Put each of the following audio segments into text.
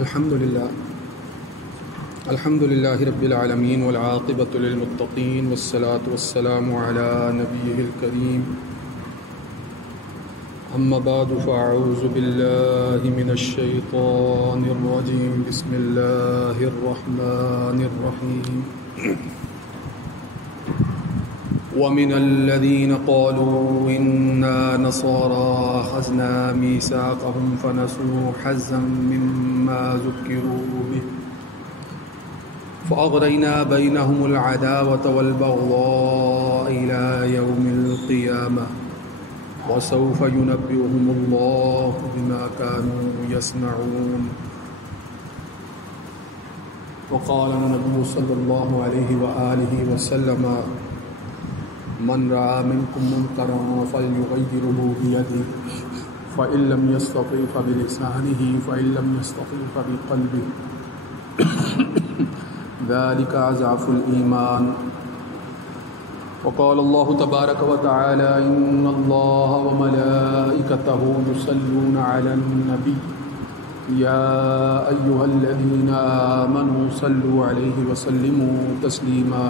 الحمد لله رب العالمين والعاقبة للمتقين والصلاة والسلام على نبيه الكريم أما بعد فأعوذ بالله من الشيطان الرجيم بسم الله الرحمن الرحيم ومن الذين قالوا إنا نصارى أخذنا ميثاقهم فنسوا حظا مما ذكروا به فأغرينا بينهم العداوة والبغضاء إلى يوم القيامة وسوف ينبئهم الله بما كانوا يصنعون. وقال النبي صلى الله عليه وآله وسلم من رأى منكم منكرا فليغيره بيده فإن لم يستطع فبلسانه فإن لم يستطع فبقلبه ذلك أضعف الإيمان. وقال الله تبارك وتعالى إن الله وملائكته يصلون على النبي يا أيها الذين آمنوا صلوا عليه وسلموا تسليما.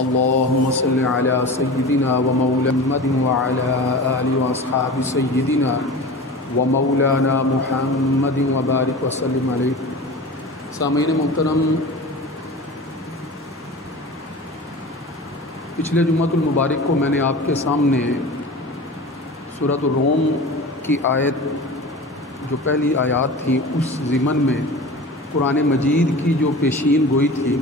اللهم صل على سيدنا ومولانا محمد وعلى آله وأصحاب سيدنا ومولانا محمد وبارك وسلم عليه. سامعین محترم، پچھلے جمعۃ المبارک کو میں نے آپ کے سامنے سورۃ الروم کی آیت جو پہلی آیات تھی اس ضمن میں قرآن مجید کی جو پیشین گوئی تھی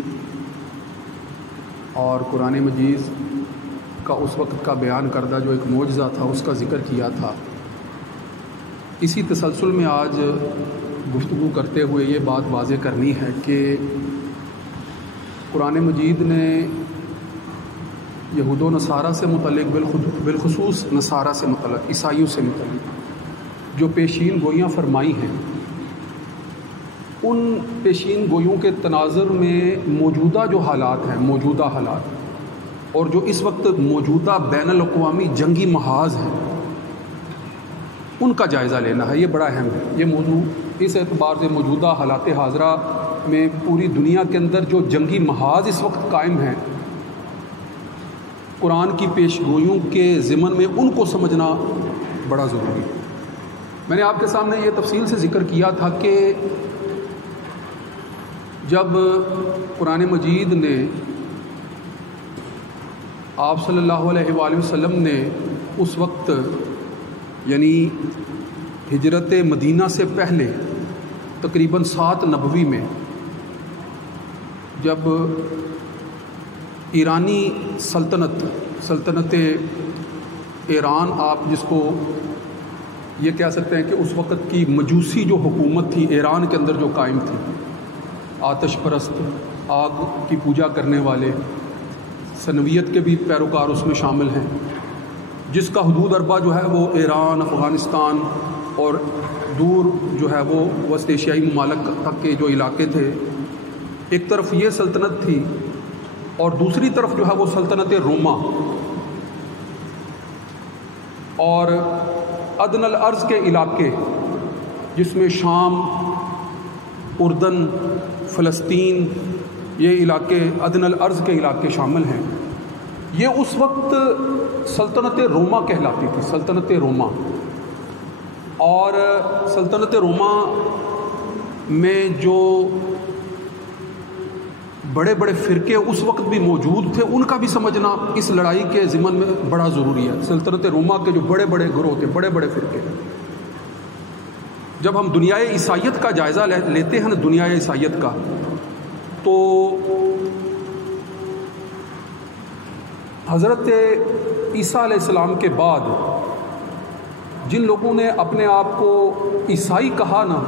اور قرآن مجید کا اس وقت کا بیان کردہ جو ایک معجزہ تھا اس کا ذکر کیا تھا. اسی تسلسل میں آج گفتگو کرتے ہوئے یہ بات واضح کرنی ہے کہ قرآن مجید نے یہود و نصارہ سے متعلق بالخصوص نصارہ سے متعلق عیسائیوں سے متعلق جو پیشین گوئیاں فرمائی ہیں، ان پیشین گوئیوں کے تناظر میں موجودہ جو حالات ہیں، موجودہ حالات اور جو اس وقت موجودہ بین الاقوامی جنگی محاذ ہیں، ان کا جائزہ لینا ہے. یہ بڑا اہم ہے. یہ موضوع اس اعتبار سے موجودہ حالات حاضرہ میں پوری دنیا کے اندر جو جنگی محاذ اس وقت قائم ہیں، قرآن کی پیش گوئیوں کے ضمن میں ان کو سمجھنا بڑا ضروری ہے. میں نے آپ کے سامنے یہ تفصیل سے ذکر کیا تھا کہ جب قرآن مجید نے آپ صلی اللہ علیہ وآلہ وسلم نے اس وقت یعنی ہجرت مدینہ سے پہلے تقریباً 7 نبوی میں جب ایرانی سلطنت ایران، آپ جس کو یہ کہہ سکتے ہیں کہ اس وقت کی مجوسی جو حکومت تھی ایران کے اندر جو قائم تھی، آتش پرست، آگ کی پوجا کرنے والے، سنویت کے بھی پیروکار اس میں شامل ہیں، جس کا حدود اربع جو ہے وہ ایران، افغانستان اور دور جو ہے وہ وسط ایشیائی ممالک تک کے جو علاقے تھے. ایک طرف یہ سلطنت تھی اور دوسری طرف جو ہے وہ سلطنت روما اور ادن الارض کے علاقے جس میں شام، اردن، فلسطین، یہ علاقے ادن الارض کے علاقے شامل ہیں. یہ اس وقت سلطنت روما کہلاتی تھی، سلطنت روما. اور سلطنت روما میں جو بڑے بڑے فرقے اس وقت بھی موجود تھے، ان کا بھی سمجھنا اس لڑائی کے ضمن میں بڑا ضروری ہے. سلطنت روما کے جو بڑے بڑے گروہ تھے، بڑے بڑے فرقے. جب ہم دنیائے عیسائیت کا جائزہ لیتے ہیں نا، دنیائے عیسائیت کا، تو حضرت عیسیٰ علیہ السلام کے بعد جن لوگوں نے اپنے آپ کو عیسائی کہا نا،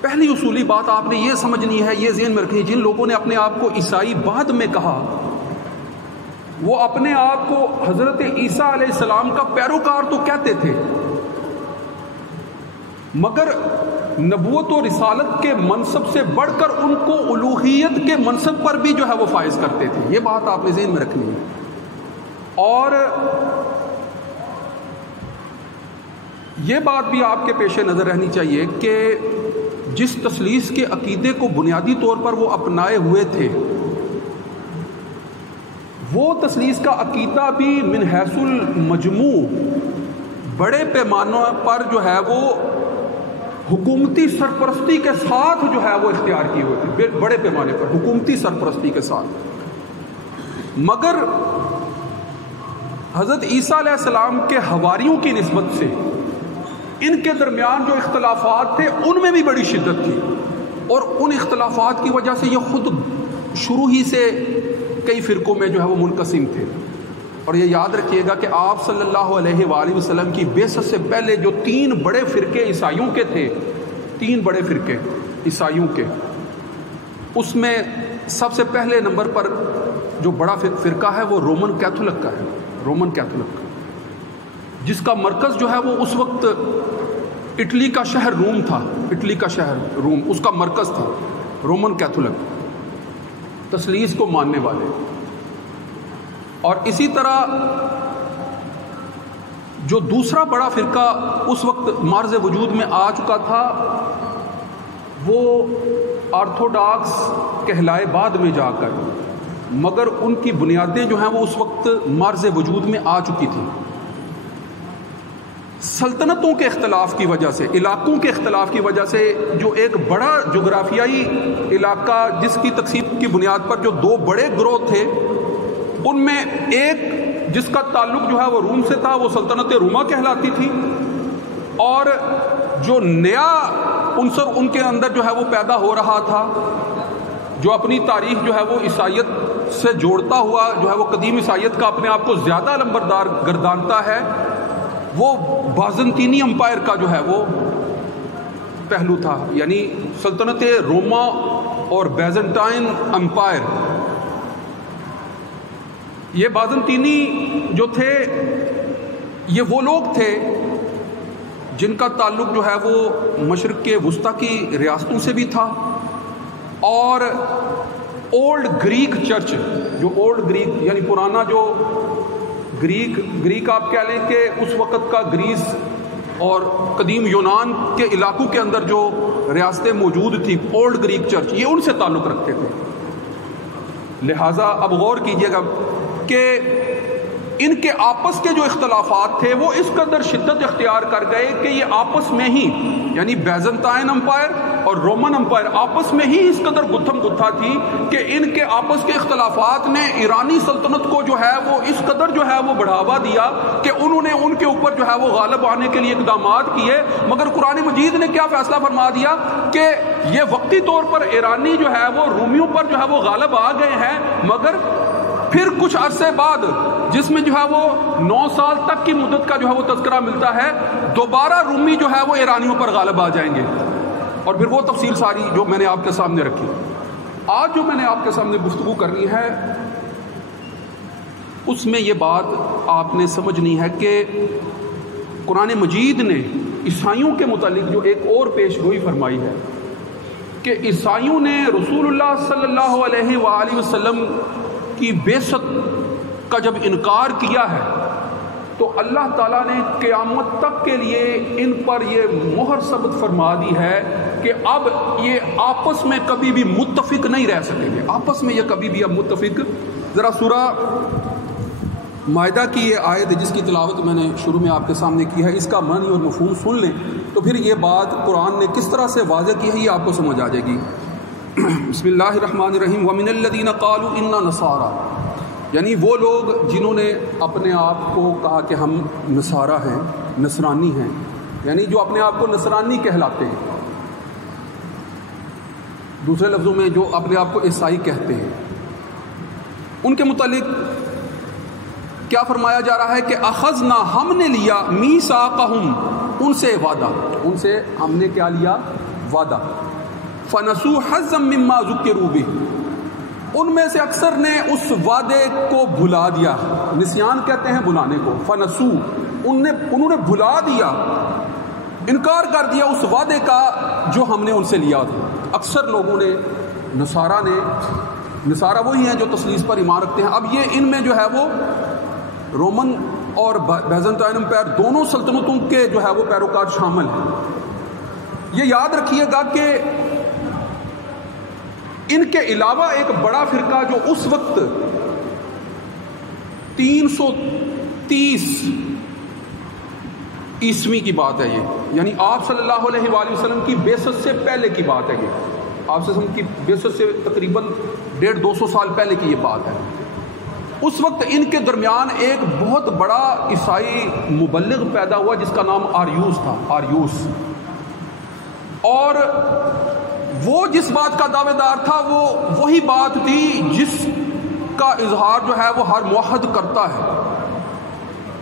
پہلی اصولی بات آپ نے یہ سمجھنی ہے، یہ ذہن میں رکھنی ہے، جن لوگوں نے اپنے آپ کو عیسائی بعد میں کہا، وہ اپنے آپ کو حضرت عیسیٰ علیہ السلام کا پیروکار تو کہتے تھے، مگر نبوت و رسالت کے منصب سے بڑھ کر ان کو الوہیت کے منصب پر بھی جو ہے وہ فائز کرتے تھے. یہ بات آپ نے ذہن میں رکھنی ہے. اور یہ بات بھی آپ کے پیش نظر رہنی چاہیے کہ جس تثلیث کے عقیدے کو بنیادی طور پر وہ اپنائے ہوئے تھے، وہ تثلیث کا عقیدہ بھی من حیث المجموع بڑے پیمانوں پر جو ہے وہ حکومتی سرپرستی کے ساتھ جو ہے وہ اختیار کیے ہوئے تھے، بڑے پیمانے پر حکومتی سرپرستی کے ساتھ۔ مگر حضرت عیسیٰ علیہ السلام کے حواریوں کی نسبت سے ان کے درمیان جو اختلافات تھے ان میں بھی بڑی شدت تھی، اور ان اختلافات کی وجہ سے یہ خود شروع ہی سے کئی فرقوں میں جو ہے وہ منقسم تھے۔ اور یہ یاد رکھیے گا کہ آپ صلی اللہ علیہ وآلہ وسلم کی بعثت سے پہلے جو 3 بڑے فرقے عیسائیوں کے تھے، 3 بڑے فرقے عیسائیوں کے، اس میں سب سے پہلے نمبر پر جو بڑا فرقہ ہے وہ رومن کیتھولک کا ہے، رومن کیتھولک، جس کا مرکز جو ہے وہ اس وقت اٹلی کا شہر روم تھا، اٹلی کا شہر روم اس کا مرکز تھا، رومن کیتھولک، تثلیث کو ماننے والے۔ اور اسی طرح جو دوسرا بڑا فرقہ اس وقت معرض وجود میں آ چکا تھا وہ آرتھوڈاکس کہلائے بعد میں جا کر، مگر ان کی بنیادیں جو ہیں وہ اس وقت معرض وجود میں آ چکی تھیں۔ سلطنتوں کے اختلاف کی وجہ سے، علاقوں کے اختلاف کی وجہ سے، جو ایک بڑا جغرافیائی علاقہ جس کی تقسیم کی بنیاد پر جو 2 بڑے گروہ تھے، ان میں ایک جس کا تعلق جو ہے وہ روم سے تھا، وہ سلطنت روما کہلاتی تھی، اور جو نیا عنصر ان کے اندر جو ہے وہ پیدا ہو رہا تھا، جو اپنی تاریخ جو ہے وہ عیسائیت سے جوڑتا ہوا جو ہے وہ قدیم عیسائیت کا اپنے آپ کو زیادہ لمبردار گردانتا ہے، وہ بازنطینی امپائر کا جو ہے وہ پہلو تھا، یعنی سلطنت روما اور بیزنٹائن امپائر۔ یہ بازنطینی جو تھے یہ وہ لوگ تھے جن کا تعلق جو ہے وہ مشرق کے وسطی کی ریاستوں سے بھی تھا، اور اولڈ گریک چرچ، جو اولڈ گریک یعنی پرانا جو گریک آپ کہہ لیں کہ اس وقت کا گریس اور قدیم یونان کے علاقوں کے اندر جو ریاستیں موجود تھیں، اولڈ گریک چرچ، یہ ان سے تعلق رکھتے تھے۔ لہٰذا اب غور کیجئے گا کہ ان کے آپس کے جو اختلافات تھے وہ اس قدر شدت اختیار کر گئے کہ یہ آپس میں ہی، یعنی بیزنطائن امپائر اور رومن امپائر آپس میں ہی اس قدر گتھم گتھا تھی کہ ان کے آپس کے اختلافات نے ایرانی سلطنت کو جو ہے وہ اس قدر جو ہے وہ بڑھاوا دیا کہ انہوں نے ان کے اوپر جو ہے وہ غالب آنے کے لیے اقدامات کیے۔ مگر قرآن مجید نے کیا فیصلہ فرما دیا کہ یہ وقتی طور پر ایرانی جو ہے وہ رومیوں پر جو ہے وہ غالب آ گئے ہیں، مگر پھر کچھ عرصے بعد، جس میں جو ہے وہ 9 سال تک کی مدت کا جو ہے وہ تذکرہ ملتا ہے، دوبارہ رومی جو ہے وہ ایرانیوں پر غالب آ جائیں گے، اور پھر وہ تفصیل ساری جو میں نے آپ کے سامنے رکھی۔ آج جو میں نے آپ کے سامنے گفتگو کرنی ہے اس میں یہ بات آپ نے سمجھنی ہے کہ قرآن مجید نے عیسائیوں کے متعلق جو ایک اور پیش گوئی فرمائی ہے کہ عیسائیوں نے رسول اللہ صلی اللہ علیہ وآلہ وسلم کی بعثت کا جب انکار کیا ہے تو اللہ تعالیٰ نے قیامت تک کے لیے ان پر یہ مہر ثبت فرما دی ہے کہ اب یہ آپس میں کبھی بھی متفق نہیں رہ سکیں گے، آپس میں یہ کبھی بھی اب متفق۔ ذرا سورہ مائدہ کی یہ آیت جس کی تلاوت میں نے شروع میں آپ کے سامنے کی ہے، اس کا معنی اور مفہوم سن لیں تو پھر یہ بات قرآن نے کس طرح سے واضح کی ہے یہ آپ کو سمجھ آ جائے گی۔ بسم اللہ الرحمن الرحیم۔ وَمِنَ الَّذِينَ قَالُوا إِنَّا نَصَارَىٰ، یعنی وہ لوگ جنہوں نے اپنے آپ کو کہا کہ ہم نصارہ ہیں، نصرانی ہیں، یعنی جو اپنے آپ کو نصرانی کہلاتے ہیں، دوسرے لفظوں میں جو اپنے آپ کو عیسائی کہتے ہیں، ان کے متعلق کیا فرمایا جا رہا ہے کہ اخذنا، ہم نے لیا، میثاقہم، ان سے وعدہ، ان سے ہم نے کیا لیا؟ وعدہ۔ فنسوا حظا مما ذکروا بہ، ان میں سے اکثر نے اس وعدے کو بھلا دیا، نسیان کہتے ہیں بلانے کو، فنسوا، انہوں نے بھلا دیا، انکار کر دیا اس وعدے کا جو ہم نے ان سے لیا تھا۔ اکثر لوگوں نے، نصارہ وہی ہیں جو تثلیث پر ایمان رکھتے ہیں، اب یہ ان میں جو ہے وہ رومن اور بیزنٹائن امپائر دونوں سلطنتوں کے جو ہے وہ پیروکار شامل ہیں۔ یہ یاد رکھیے گا کہ ان کے علاوہ ایک بڑا فرقہ جو اس وقت 330 عیسوی کی بات ہے یہ، یعنی آپ صلی اللہ علیہ وآلہ وسلم کی بعثت سے پہلے کی بات ہے یہ، آپ صلی اللہ علیہ وسلم کی بعثت سے تقریباً 150-200 سال پہلے کی یہ بات ہے۔ اس وقت ان کے درمیان ایک بہت بڑا عیسائی مبلغ پیدا ہوا جس کا نام آریوس تھا، آریوس، اور وہ جس بات کا دعوے دار تھا وہ وہی بات تھی جس کا اظہار جو ہے وہ ہر موحد کرتا ہے،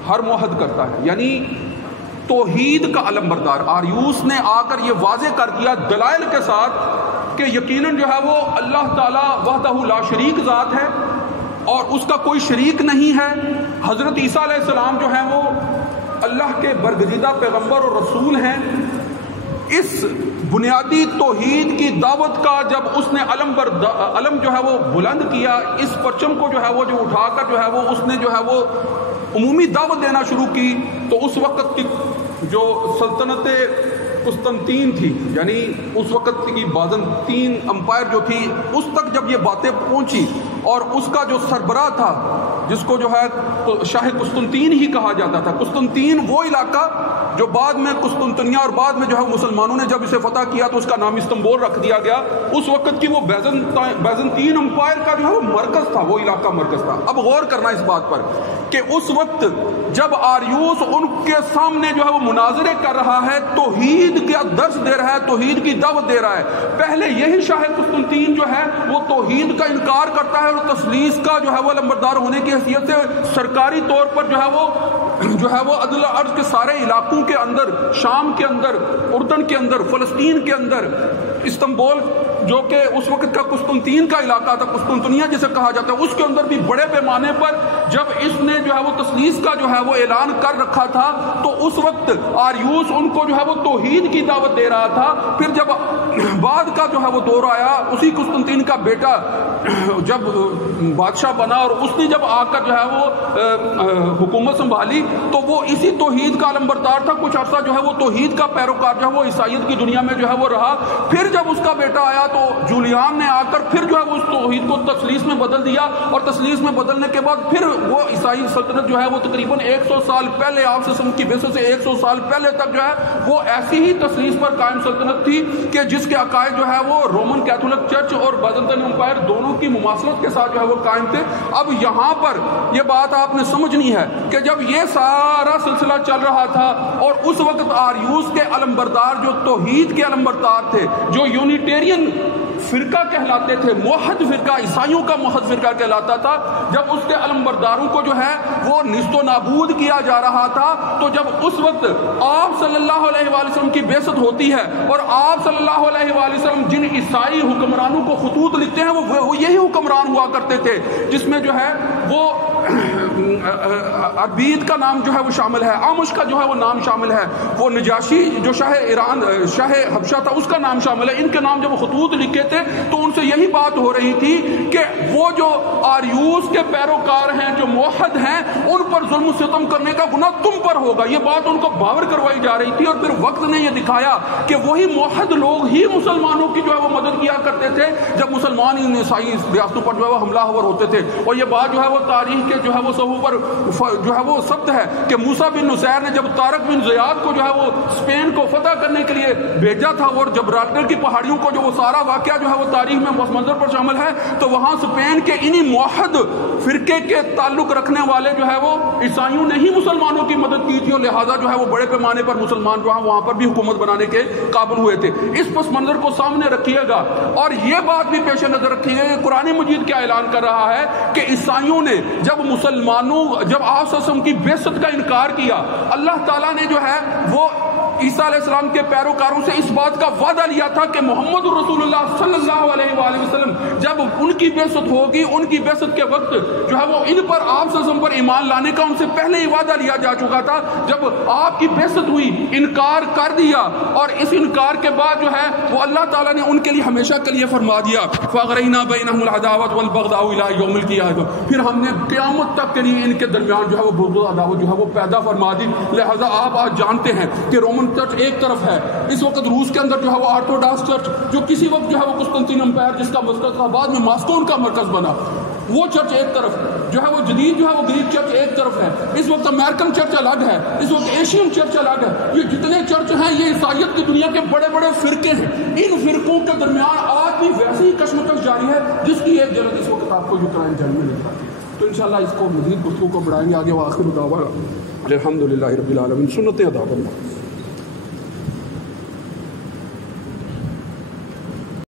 ہر موحد کرتا ہے، یعنی توحید کا علمبردار۔ آریوس نے آ کر یہ واضح کر دیا دلائل کے ساتھ کہ یقیناً جو ہے وہ اللہ تعالیٰ وحدہ لا شریک ذات ہے اور اس کا کوئی شریک نہیں ہے۔ حضرت عیسیٰ علیہ السلام جو ہیں وہ اللہ کے برگزیدہ پیغمبر اور رسول ہیں۔ اس بنیادی توحید کی دعوت کا جب اس نے علم جو ہے وہ بلند کیا، اس پرچم کو جو ہے وہ جو اٹھا کر جو ہے وہ اس نے جو ہے وہ عمومی دعوت دینا شروع کی، تو اس وقت کی جو سلطنت قسطنطین تھی، یعنی اس وقت کی بازنطین امپائر جو تھی، اس تک جب یہ باتیں پہنچی اور اس کا جو سربراہ تھا جس کو جو ہے شاہ قسطنطین ہی کہا جاتا تھا، قسطنطین وہ علاقہ جو بعد میں قسطنطنیہ اور بعد میں جو ہے مسلمانوں نے جب اسے فتح کیا تو اس کا نام استنبول رکھ دیا گیا، اس وقت کی وہ بیزنطین امپائر کا جو ہے وہ مرکز تھا، وہ علاقہ مرکز تھا۔ اب غور کرنا اس بات پر کہ اس وقت جب آریوس ان کے سامنے جو ہے وہ مناظرے کر رہا ہے، توحید کا درس دے رہا ہے، توحید کی دعوت دے رہا ہے، پہلے یہی شاہ قسطنطین جو ہے وہ توحید کا انکار کرتا ہے اور تثلیث کا جو ہے وہ علمبردار ہونے کی حیثیت سے سرکاری طور پر جو ہے وہ عدل ارض کے سارے علاقوں کے اندر، شام کے اندر، اردن کے اندر، فلسطین کے اندر، استنبول جو کہ اس وقت کا قسطنطین کا علاقہ تھا، قسطنطنیہ جسے کہا جاتا ہے، اس کے اندر بھی بڑے پیمانے پر جب اس نے جو ہے وہ تثلیث کا جو ہے وہ اعلان کر رکھا تھا، تو اس وقت آریوس ان کو جو ہے وہ توحید کی دعوت دے رہا تھا۔ پھر جب بعد کا جو ہے وہ دور آیا، اسی قسطنطین کا بیٹا جب بادشاہ بنا اور اس نے جب آ کر جو ہے وہ حکومت سنبھالی تو وہ اسی توحید کا علمبردار تھا، کچھ عرصہ جو ہے وہ توحید کا پیروکار جو ہے وہ عیسائیت کی دنیا میں جو ہے وہ رہا۔ پھر جب اس کا بیٹا آیا تو جولیان نے آ کر پھر جو ہے وہ اس توحید کو تثلیث میں بدل دیا، اور تثلیث میں بدلنے کے بعد پھر وہ عیسائی سلطنت جو ہے وہ تقریباً 100 سال پہلے، آپ سے کی بعثت سے 100 سال پہلے تک جو ہے وہ ایسی ہی تثلیث پر قائم سلطنت تھی کہ جس کے عقائد جو ہے وہ رومن کیتھولک چرچ اور بیزنطین امپائر دونوں کی مماثلت کے ساتھ جو ہے وہ قائم تھے۔ اب یہاں پر یہ بات آپ نے سمجھنی ہے کہ جب یہ سارا سلسلہ چل رہا تھا اور اس وقت آریوس کے علمبردار جو توحید کے علمبردار تھے، جو یونیٹیرین فرقہ کہلاتے تھے، موحد فرقہ، عیسائیوں کا موحد فرقہ کہلاتا تھا، جب اس کے علمبرداروں کو جو ہے وہ نیست و نابود کیا جا رہا تھا، تو جب اس وقت آپ صلی اللہ علیہ وآلہ وسلم کی بعثت ہوتی ہے اور آپ صلی اللہ علیہ وآلہ وسلم جن عیسائی حکمرانوں کو خطوط لکھتے ہیں وہ یہی حکمران ہوا کرتے تھے، جس میں جو ہے وہ عبید کا نام جو ہے وہ شامل ہے، آمش کا جو ہے وہ نام شامل ہے، وہ نجاشی جو شاہ ایران، شاہ حبشہ تھا، اس کا نام شامل ہے۔ ان کے نام جب وہ خطوط لکھے تھے تو ان سے یہی بات ہو رہی تھی کہ وہ جو آریوس کے پیروکار ہیں، جو موحد ہیں، ان پر ظلم و ستم کرنے کا گناہ تم پر ہوگا، یہ بات ان کو باور کروائی جا رہی تھی۔ اور پھر وقت نے یہ دکھایا کہ وہی موحد لوگ ہی مسلمانوں کی جو ہے وہ مدد کیا کرتے تھے جب مسلمان ان عیسائی ریاستوں پر جو ہے وہ حملہ آور ہوتے تھے۔ اور یہ بات جو ہے وہ تاریخ کے جو ہے وہ صحف پر جو ہے وہ ثبت ہے کہ موسیٰ بن نصیر نے جب طارق بن زیاد کو جو ہے وہ اسپین کو فتح کرنے کے لیے بھیجا تھا، اور جبرالٹر کی پہاڑیوں کو جو وہ سارا واقعہ جو ہے وہ تاریخ میں منظر پر شامل ہے، تو وہاں اسپین کے انہی موحد فرقے کے تعلق رکھنے والے جو ہے وہ عیسائیوں نے ہی مسلمانوں کی مدد کی تھی، اور لہٰذا جو ہے وہ بڑے پیمانے پر مسلمان جو ہے وہاں پر بھی حکومت بنانے کے قابل ہوئے تھے۔ اس پس منظر کو سامنے رکھیے گا اور یہ بات بھی پیش نظر رکھیے گا کہ قرآن مجید کیا اعلان کر رہا ہے کہ عیسائیوں نے جب جب آپ صلی اللہ علیہ وسلم کی بعثت کا انکار کیا، اللہ تعالیٰ نے جو ہے وہ عیسیٰ علیہ السلام کے پیروکاروں سے اس بات کا وعدہ لیا تھا کہ محمد رسول اللہ صلی اللہ علیہ وآلہ وسلم جب ان کی بعثت ہوگی، ان کی بعثت کے وقت جو ہے وہ ان پر آپ صلی اللہ علیہ وسلم پر ایمان لانے کا ان سے پہلے ہی وعدہ لیا جا چکا تھا۔ جب آپ کی بعثت ہوئی، انکار کر دیا، اور اس انکار کے بعد جو ہے وہ اللہ تعالیٰ نے ان کے لیے ہمیشہ کے لیے فرما دیا فَأَغْرَيْنَا بَيْنَهُمُ الْعَدَاوَةَ وَالْبَغْضَاءَ إِلَىٰ يَوْمِ الْقِيَامَةِ، پھر ہم نے قیامت تک کے لیے ان کے درمیان جو ہے وہ بغض و عداوت جو ہے وہ پیدا فرما دی. لہٰذا آپ آج جانتے ہیں کہ رومن چرچ ایک طرف ہے، اس وقت روس کے اندر جو ہے وہ آرتھوڈاکس چرچ جو کسی وقت جو ہے وہ قسطنطین امپائر جس کا مرکز تھا، بعد میں ماسکو ان کا مرکز بنا، وہ چرچ ایک طرف جو ہے وہ جدید جو ہے وہ گریک چرچ ایک طرف ہے. اس وقت امریکن چرچ الگ ہے، اس وقت ایشین چرچ الگ ہے. یہ جتنے چرچ ہیں یہ عیسائیت کی دنیا کے بڑے بڑے فرقے ہیں. ان فرقوں کے درمیان آج بھی ویسی ہی کشمکش جاری ہے جس کی ایک جلد اس وقت آپ کو یوکرائن جنگ میں نظر آتی ہے. تو انشاءاللہ اس کو مزید گفتگو کو بڑھائیں گے. آگے وآخر دعوانا الحمدللہ رب العالمین. سنتیں ادا کرنا.